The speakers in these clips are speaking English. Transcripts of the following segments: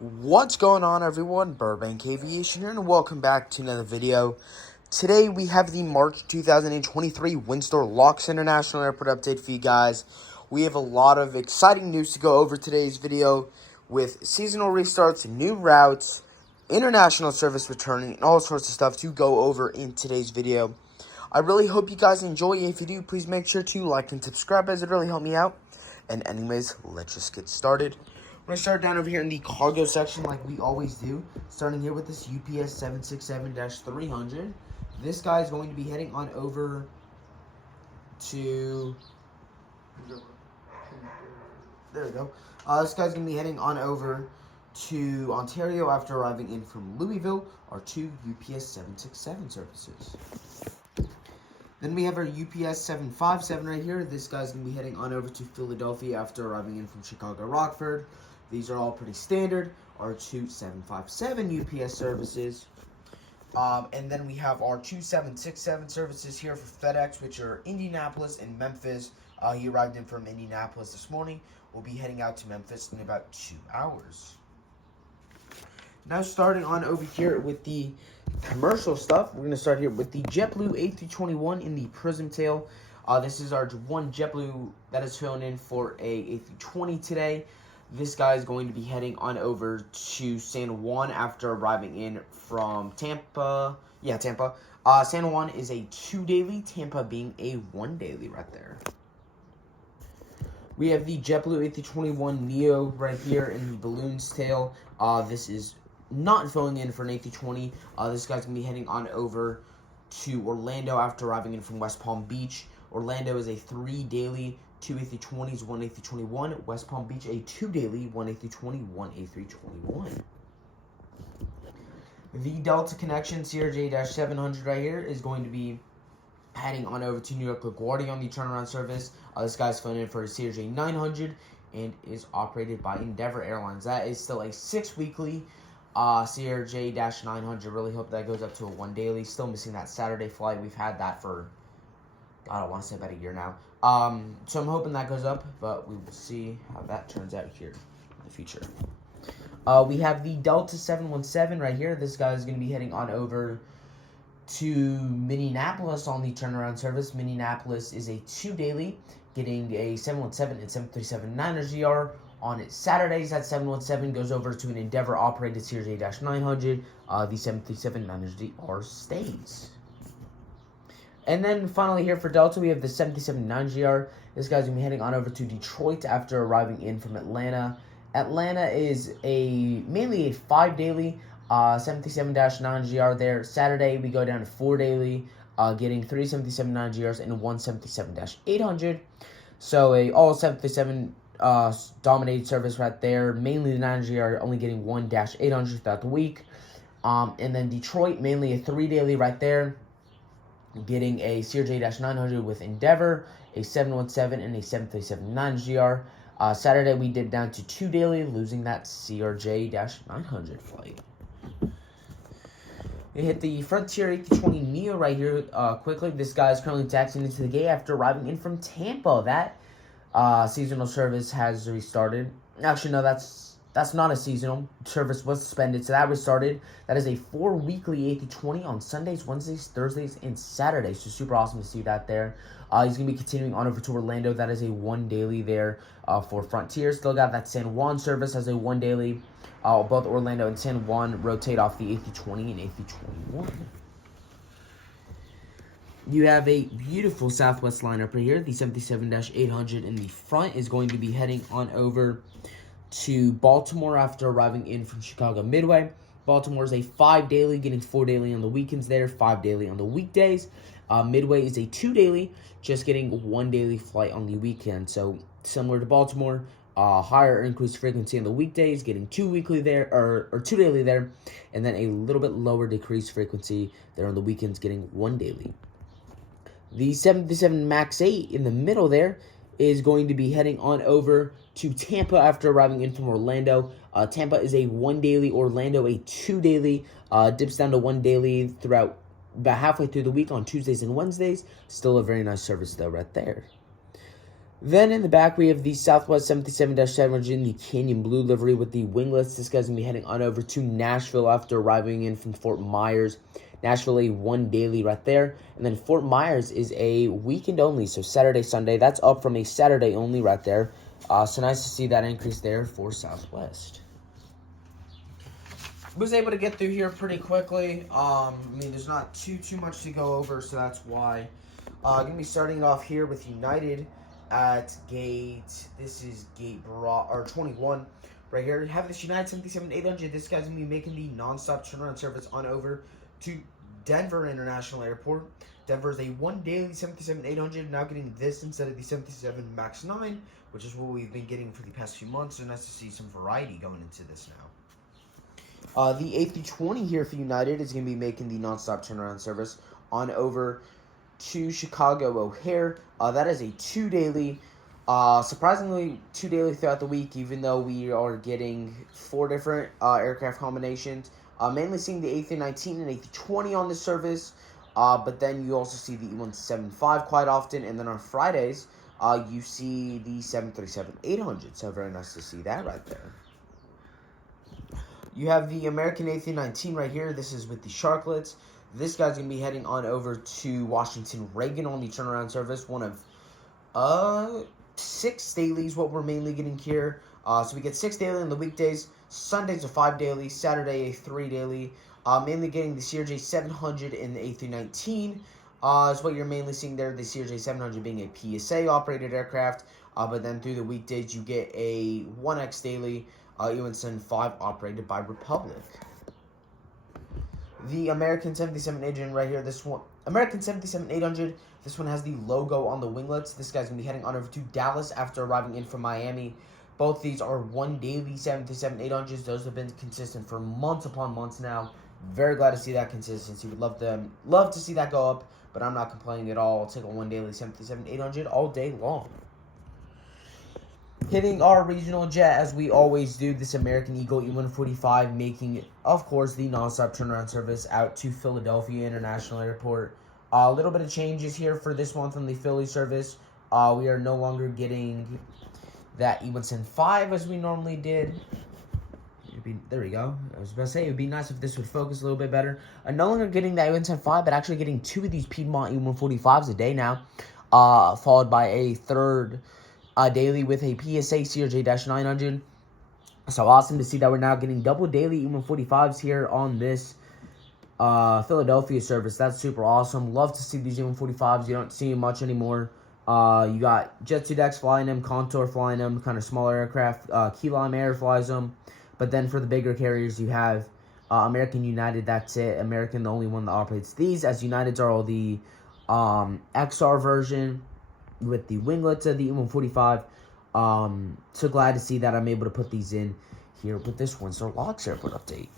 What's going on, everyone? Burbank Aviation here, and welcome back to another video. Today we have the March 2023 Windsor Locks International Airport update for you guys. We have a lot of exciting news to go over today's video with seasonal restarts, new routes, international service returning, and all sorts of stuff to go over in today's video. I really hope you guys enjoy. If you do, please make sure to like and subscribe, as it really helped me out. And anyways, let's just get started. We're going to start down over here in the cargo section like we always do. Starting here with this UPS 767-300. This guy is going to be heading on over to... There we go. This guy's going to be heading on over to Ontario after arriving in from Louisville. Our two UPS 767 services. Then we have our UPS 757 right here. This guy's going to be heading on over to Philadelphia after arriving in from Chicago Rockford. These are all pretty standard. Our two 757 UPS services. And then we have our two 767 services here for FedEx, which are Indianapolis and Memphis. He arrived in from Indianapolis this morning. We'll be heading out to Memphis in about 2 hours. Now starting on over here with the commercial stuff, we're going to start here with the JetBlue A321 in the Prism Tail. This is our one JetBlue that is filling in for a A320 today. This guy is going to be heading on over to San Juan after arriving in from Tampa. Yeah, Tampa. San Juan is a 2 daily, Tampa being a 1 daily right there. We have the JetBlue A321 Neo right here in the Balloon's Tail. This is not filling in for an A320. This guy's going to be heading on over to Orlando after arriving in from West Palm Beach. Orlando is a 3 daily, 2 A320s, 1 A321. West Palm Beach, a 2 daily, 1 A320, 1 A321. The Delta Connection CRJ-700 right here is going to be heading on over to New York LaGuardia on the turnaround service. This guy's flown in for a CRJ-900 and is operated by Endeavor Airlines. That is still a 6 weekly CRJ-900. Really hope that goes up to a 1 daily. Still missing that Saturday flight. We've had that for, I don't want to say about a year now. So I'm hoping that goes up, but we will see how that turns out here in the future. We have the Delta 717 right here. This guy is going to be heading on over to Minneapolis on the turnaround service. Minneapolis is a 2 daily, getting a 717 and 737 900GR. On its Saturdays, that 717 goes over to an Endeavor-operated CRJ-900. The 737 900GR stays. And then finally here for Delta, we have the 737 900GR. This guy's going to be heading on over to Detroit after arriving in from Atlanta. Atlanta is mainly a 5 daily 737-900GR there. Saturday, we go down to 4 daily, getting 3 737 900GRs and 1 737-800. So a all 737 dominated service right there. Mainly the 900GR only getting 1 -800 throughout the week. And then Detroit, mainly a 3 daily right there, getting a CRJ-900 with Endeavor, a 717 and a 737 900GR. Saturday we dipped down to 2 daily, losing that CRJ-900 flight. We hit the Frontier A320 Neo right here quickly. This guy is currently taxiing into the gate after arriving in from Tampa. That seasonal service has restarted. Actually, no, that's not a seasonal. Service was suspended, so that restarted. That is a 4 weekly A320 on Sundays, Wednesdays, Thursdays, and Saturdays. So super awesome to see that there. He's going to be continuing on over to Orlando. That is a 1 daily there for Frontier. Still got that San Juan service as a 1 daily. Both Orlando and San Juan rotate off the A320 and A321. You have a beautiful Southwest lineup right here. The 737-800 in the front is going to be heading on over to Baltimore after arriving in from Chicago Midway. Baltimore is a 5 daily, getting 4 daily on the weekends there, 5 daily on the weekdays. Midway is a 2 daily, just getting 1 daily flight on the weekend. So similar to Baltimore, higher increased frequency on the weekdays, getting 2 weekly there, or 2 daily there, and then a little bit lower decreased frequency there on the weekends, getting 1 daily. The 737 MAX 8 in the middle there is going to be heading on over to Tampa after arriving in from Orlando. Tampa is a 1 daily, Orlando a 2 daily, dips down to 1 daily throughout about halfway through the week on Tuesdays and Wednesdays. Still a very nice service though right there. Then in the back, we have the Southwest 77-700 in the Canyon Blue livery with the winglets. This guy's going to be heading on over to Nashville after arriving in from Fort Myers. Nashville, a 1 daily right there. And then Fort Myers is a weekend only, so Saturday, Sunday. That's up from a Saturday only right there. So nice to see that increase there for Southwest. Was able to get through here pretty quickly. I mean, there's not too much to go over, so that's why. Going to be starting off here with United at this is gate 21 right here. Have this United 77-800. This guy's going to be making the non-stop turnaround service on over to Denver International Airport. Denver is a 1 daily 77-800, now getting this instead of the 77 Max 9, which is what we've been getting for the past few months. So nice to see some variety going into this now. The A320 here for United is going to be making the non-stop turnaround service on over to Chicago O'Hare. That is a 2 daily. Surprisingly, 2 daily throughout the week, even though we are getting 4 different aircraft combinations. Mainly seeing the A319 and A320 on this service. But then you also see the E175 quite often. And then on Fridays, you see the 737-800. So very nice to see that right there. You have the American A319 right here. This is with the Sharklets. This guy's going to be heading on over to Washington Reagan on the turnaround service. One of 6 dailies, what we're mainly getting here. So we get 6 daily on the weekdays. Sundays are 5 daily. Saturday a 3 daily. Mainly getting the CRJ 700 and the A319 is what you're mainly seeing there. The CRJ 700 being a PSA operated aircraft. But then through the weekdays you get a 1X daily E175 operated by Republic. The American 77-800 right here, this one, American 77-800, this one has the logo on the winglets. This guy's going to be heading on over to Dallas after arriving in from Miami. Both these are 1 daily 77-800s. Those have been consistent for months upon months now. Very glad to see that consistency. Would love to see that go up, but I'm not complaining at all. I'll take a 1 daily 77-800 all day long. Hitting our regional jet, as we always do, this American Eagle E145, making, of course, the nonstop turnaround service out to Philadelphia International Airport. A little bit of changes here for this month on the Philly service. We are no longer getting that E175 as we normally did. There we go. I was about to say, it would be nice if this would focus a little bit better. No longer getting that E175, but actually getting 2 of these Piedmont E145s a day now, followed by a third daily with a PSA CRJ-900. So awesome to see that we're now getting double daily E145s here on this Philadelphia service. That's super awesome. Love to see these E145s. You don't see them much anymore. You got Jet2Dex flying them, Contour flying them, kind of smaller aircraft. Key Lime Air flies them. But then for the bigger carriers, you have American United. That's it. American, the only one that operates these, as Uniteds are all the XR version with the winglets of the E145. So glad to see that I'm able to put these in here with this Windsor Locks Airport update.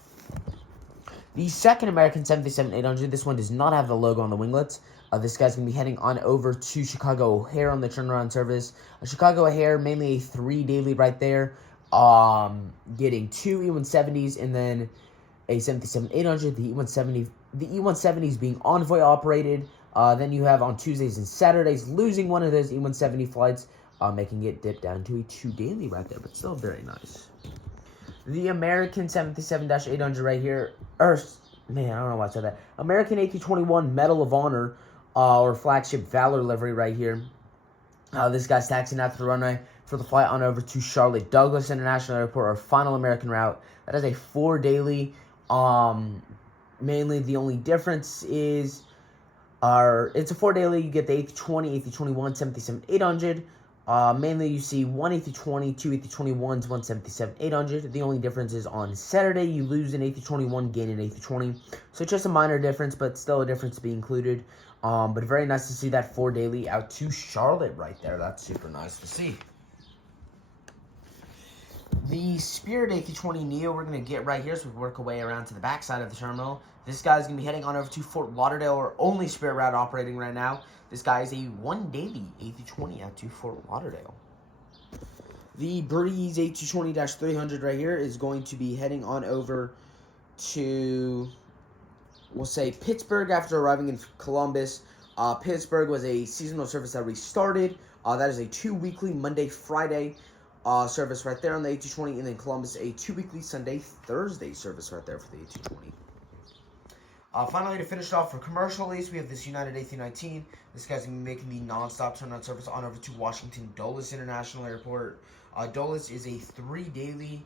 The second American 77-800, this one does not have the logo on the winglets. This guy's going to be heading on over to Chicago O'Hare on the turnaround service. Chicago O'Hare, mainly a 3 daily right there. Getting 2 E170s and then a 77-800. The E170s being Envoy operated. Then you have on Tuesdays and Saturdays losing one of those E170 flights, making it dip down to a 2 daily right there, but still very nice. The American 77-800 right here, man, I don't know why I said that. American A321 Medal of Honor, or flagship Valor livery right here. This guy's taxiing out to the runway for the flight on over to Charlotte Douglas International Airport, our final American route. That is a 4 daily. Mainly the only difference is it's a 4 daily. You get the A320, A321, 77-800. Mainly you see 1 A320, 2 A321s, 1 77-800. The only difference is on Saturday you lose an A321, gain an A320. So just a minor difference, but still a difference to be included. But very nice to see that 4 daily out to Charlotte right there. That's super nice to see. The Spirit A320neo we're going to get right here, so we work our way around to the back side of the terminal. This guy's going to be heading on over to Fort Lauderdale, our only Spirit route operating right now. This guy is a 1 daily A320 out to Fort Lauderdale. The Breeze A220-300 right here is going to be heading on over to, we'll say, Pittsburgh after arriving in Columbus. Pittsburgh was a seasonal service that restarted. That is a 2-weekly Monday, Friday service right there on the A220. And then Columbus, a 2-weekly Sunday, Thursday service right there for the A220. Finally, to finish it off for commercial lease, we have this United A319. This guy's going to be making the non-stop turnaround service on over to Washington Dulles International Airport. Dulles is a 3 daily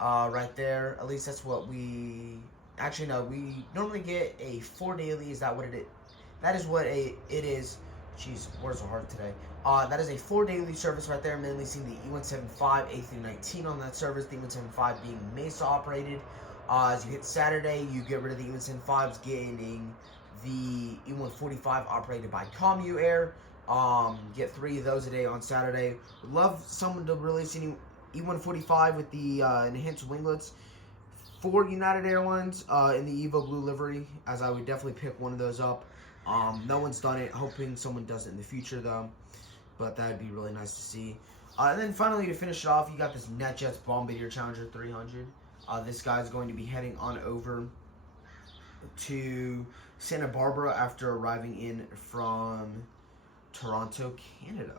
right there. At least that's what we... Actually, no, we normally get a 4 daily. Is that what it is? That is what it is. Jeez, words are hard today. That is a 4 daily service right there. Mainly seeing the E175 A319 on that service. The E175 being Mesa operated. As you hit Saturday, you get rid of the E175s, getting the E145 operated by Commu Air. Get 3 of those a day on Saturday. Would love someone to release any E145 with the enhanced winglets for United Airlines in the Evo Blue livery, as I would definitely pick one of those up. No one's done it. Hoping someone does it in the future, though. But that would be really nice to see. And then finally, to finish it off, you got this NetJets Bombardier Challenger 300. This guy's going to be heading on over to Santa Barbara after arriving in from Toronto, Canada.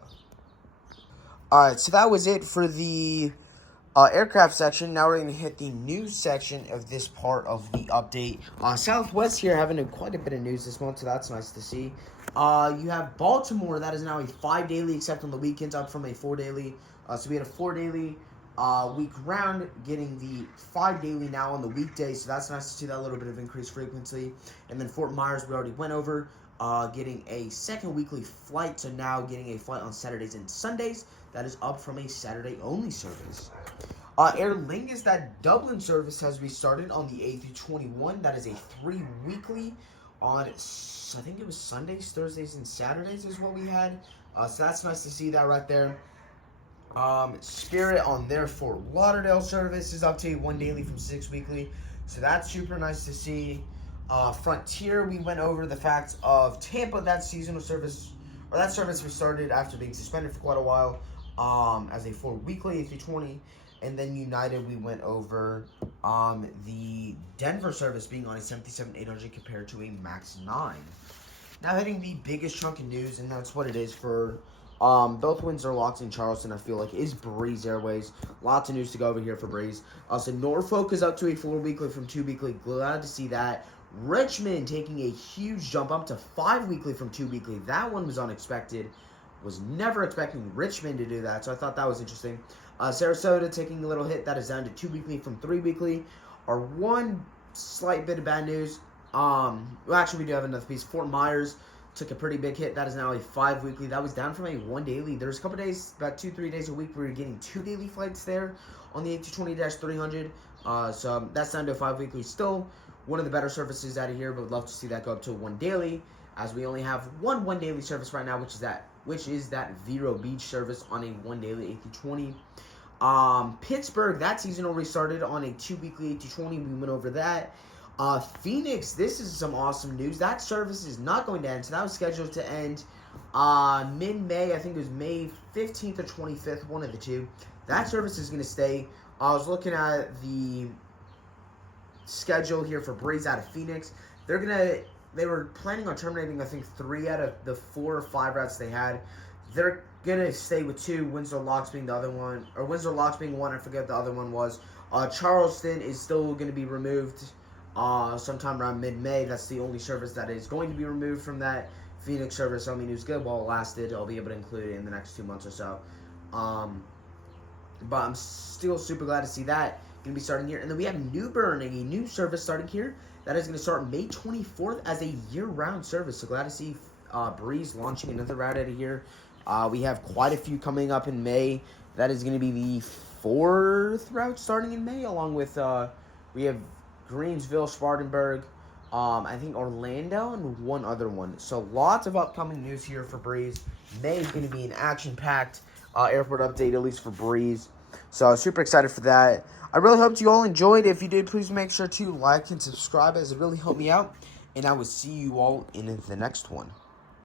Alright, so that was it for the aircraft section. Now we're going to hit the news section of this part of the update. Southwest here having quite a bit of news this month, so that's nice to see. You have Baltimore, that is now a 5 daily, except on the weekends, up from a 4 daily. So we had a 4 daily week round, getting the 5 daily now on the weekdays, so that's nice to see that little bit of increased frequency. And then Fort Myers, we already went over, getting a 2nd weekly flight, so now getting a flight on Saturdays and Sundays. That is up from a Saturday-only service. Aer Lingus, that Dublin service has restarted on the A321. That is a 3 weekly on, I think it was Sundays, Thursdays, and Saturdays is what we had. So that's nice to see that right there. Spirit on their Fort Lauderdale service is up to a 1 daily from 6 weekly. So that's super nice to see. Frontier, we went over the fact of Tampa, that seasonal service, or that service restarted after being suspended for quite a while, as a 4 weekly A320. And then United, we went over the Denver service being on a 737-800 compared to a MAX 9. Now hitting the biggest chunk of news, and that's what it is for both Windsor Locks and Charleston, I feel like, is Breeze Airways. Lots of news to go over here for Breeze. So Norfolk is up to a 4 weekly from 2 weekly. Glad to see that. Richmond taking a huge jump up to 5 weekly from 2 weekly. That one was unexpected. Was never expecting Richmond to do that, so I thought that was interesting. Sarasota taking a little hit. That is down to 2 weekly from 3 weekly. Our one slight bit of bad news. Well, actually, we do have another piece. Fort Myers took a pretty big hit. That is now a 5 weekly. That was down from a 1 daily. There was a couple days, about 2-3 days a week, we were getting 2 daily flights there on the A220-300. So that's down to a 5 weekly. Still one of the better services out of here, but would love to see that go up to 1 daily, as we only have one daily service right now, which is that Vero Beach service on a 1 daily A220. Pittsburgh, that seasonal restarted on a 2 weekly A220. We went over that. Phoenix, this is some awesome news. That service is not going to end. So that was scheduled to end mid-May. I think it was May 15th or 25th, one of the two. That service is going to stay. I was looking at the schedule here for Breeze out of Phoenix. They were planning on terminating, I think, 3 out of the 4 or 5 routes they had. They're going to stay with 2, Windsor Locks being the other one, or Windsor Locks being one, I forget what the other one was. Charleston is still going to be removed sometime around mid-May. That's the only service that is going to be removed from that Phoenix service. I mean, it was good while it lasted. I'll be able to include it in the next 2 months or so. But I'm still super glad to see that going to be starting here. And then we have New Bern, a new service starting here. That is going to start May 24th as a year-round service. So glad to see Breeze launching another route out of here. We have quite a few coming up in May. That is going to be the 4th route starting in May, along with we have Greensville, Spartanburg, I think Orlando, and one other one. So lots of upcoming news here for Breeze. May is going to be an action-packed airport update, at least for Breeze. So super excited for that. I really hope you all enjoyed. If you did, please make sure to like and subscribe, as it really helped me out. And I will see you all in the next one.